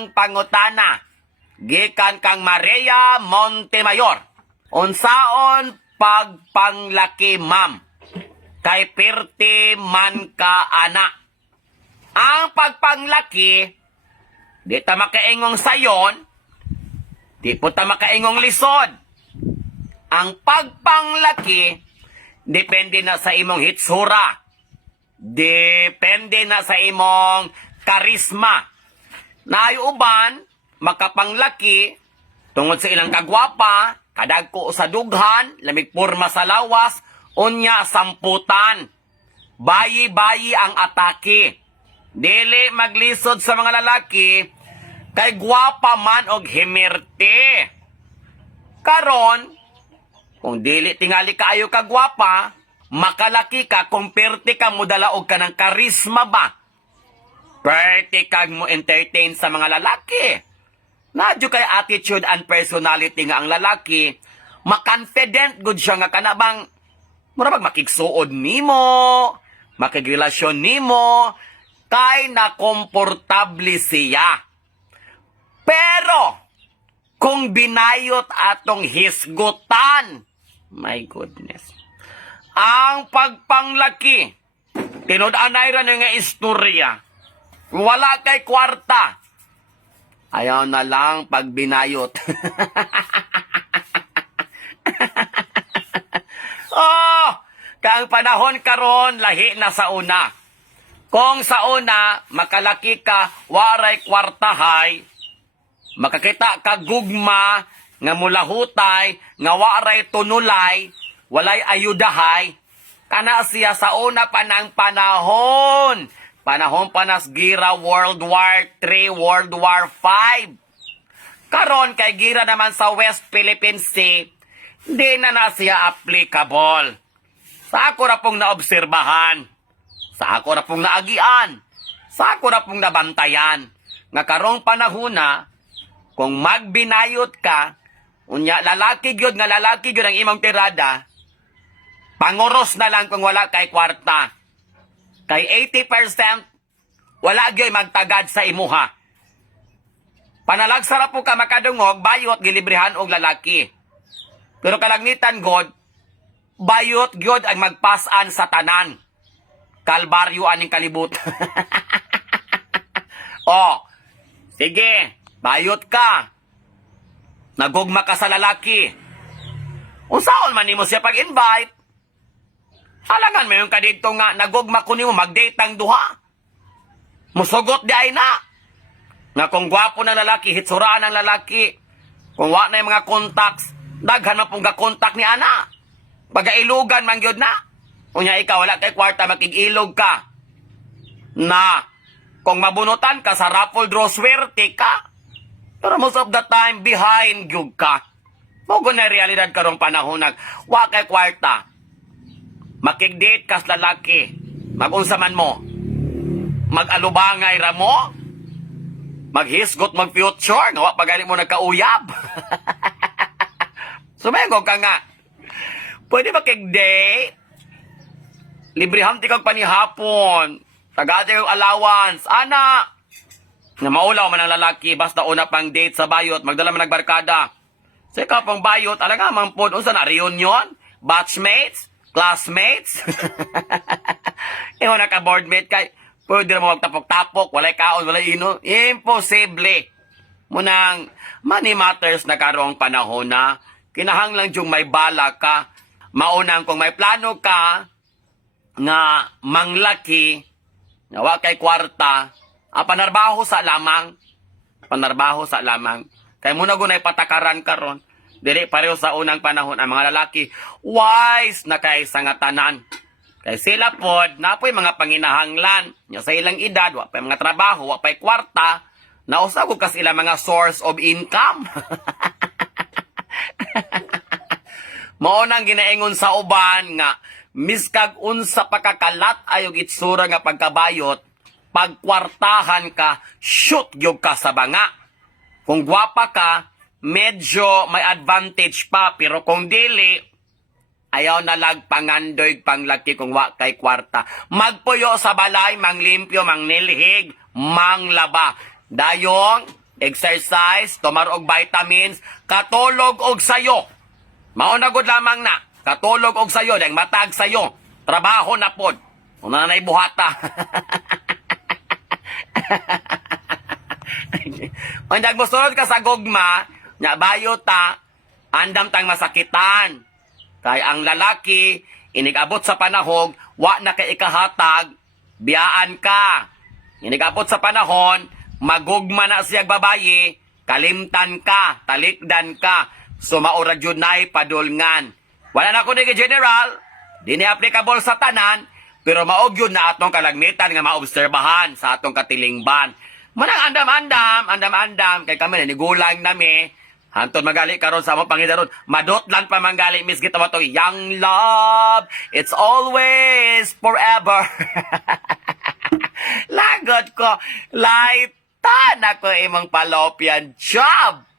ang pangutana gikan kang Maria Montemayor. Unsaon pagpanglaki, ma'am? Kay pirti man ka ana. Ang pagpanglaki, di ta makaingong sayon, di po ta makaingong lisod. Ang pagpanglaki, depende na sa imong hitsura. Depende na sa imong karisma. Nayuban, makapanglaki, tungod sa ilang kagwapa, kadagko sa dughan, lamig porma sa lawas, unya samputan. Bayi-bayi ang atake. Dili maglisod sa mga lalaki, kay gwapa man og himirte. Karon, kung dili tingali kaayo ka gwapa, makalaki ka, kung perte ka mo dala og kanang karisma ba? Perte kag mo entertain sa mga lalaki. Nadyo kay attitude and personality nga ang lalaki, makonfident good siya nga kanabang murabag makigsuod nimo, makigrelasyon nimo, kay na komportable siya. Pero kung binayot atong hisgutan, my goodness, ang pagpanglaki, tinud-anay ra nga istorya, wala kay kwarta, ayaw na lang pag binayot. Oh, kang panahon karon lahi na sa una. Kung sa una, makalaki ka, waray kwartahay, makakita ka gugma, nga mulahutay, nga waray tunulay, walay ayudahay, kana siya sa una pa ng panahon. Panahon pa nas gira World War III, World War V. Karon kay gira naman sa West Philippine Sea, di na siya applicable. Sa ako na pong naobserbahan, sa ako na pong naagian, sa ako na pong nabantayan, nga karong panahon na, kung magbinayot ka, unya lalaki gyud nga lalaki gyud ang imong tirada, panguros na lang kung wala kay kwarta. Kay 80%, wala gyud magtagad sa imuha. Panalagsara po ka makadungog, bayot gilibrihan og lalaki. Pero kalangitan god, bayot gyud ang magpasan sa tanan. Kalbaryo aning kalibot. Oh, sige, bayot ka. Nagugma ka sa lalaki. Unsaon man nimo siya pag-invite? Halangan mo yung kadito nga nagugma ko nimo mag-date ang duha. Musugot di ay na. Nga kung gwapo ng lalaki, hitsuraan ng lalaki, kung wa na yung mga contacts, daghan man pong ga-contact ni ana. Pagailugan man gyud na. Unya ikaw wala kay kwarta, makig-ilog ka. Na kung mabunutan ka sa raffle draw, swerte ka. Pero most of the time, behind gyud ka. Mogo na realidad karong panahon nag wa kay kwarta. Makig-date ka sa lalaki. Magunsa man mo. Mag-alubangay ra mo. Maghisgot mag-future. Nga wa pagani mo nagkauyab. Sumengo ka nga. Pwede makig-date? Libreham ti kag panihapon. Tagadi yung allowance. Ana! Na maulaw man ang lalaki, basta una pang date sa bayot, magdala man nagbarkada. Sa ikaw pang bayot, alaga mang pod, unsa na, reunion? Batchmates? Classmates? Ikaw na ka-boardmate kay, pwede na mo magtapok-tapok, walay kaon, walay ino. Imposible. Munang, money matters na karong panahon na, kinahanglang yung may bala ka, maunang kung may plano ka, nga manglaki, nga wa kay kwarta, panarbaho sa lamang. Panarbaho sa lamang. Kay muna gunay patakaran karon. Dili pareho sa unang panahon ang mga lalaki wise na kay sangatanan. Kay sila pod napoy mga panginahanglan. Nya sa ilang edad wa pay mga trabaho, wa pay kwarta, nausag ka sila mga source of income. Mao nang ginaingon sa uban nga miskag unsa pakakalat ayog itsura nga pagkabayot, pagkwartahan ka, shoot gyud ka sa banga. Kung gwapa ka, medyo may advantage pa, pero kung dili, ayaw na lag pangandoy panglaki kung wa kay kwarta. Magpuyo sa balay, manglimpyo, mangnilhig, manglaba. Dayong, exercise, tomar og vitamins, katulog og sayo. Maunagod lamang na, katulog og sayo, dahil matag sayo, trabaho na pod. Una na buhata. Kung nagmusunod ka sa gugma, nya bayo ta, andam tang masakitan. Kay ang lalaki, inigabot sa panahon, wa na kay ikahatag, biyaan ka. Inigabot sa panahon, magugma na siyag babayi, kalimtan ka, talikdan ka, sumaura junay padulngan. Wala na ko ni general, di ni applicable sa tanan, pero maog yun na atong kalagmitan nga maobserbahan sa atong katilingban. Manang andam-andam, kay kami nanigulang nami, hantod magali karon sa among Panginoon, madotlan pa manggali miss kita to, young love, it's always forever. Lagot ko, laitan ako imong fallopian job.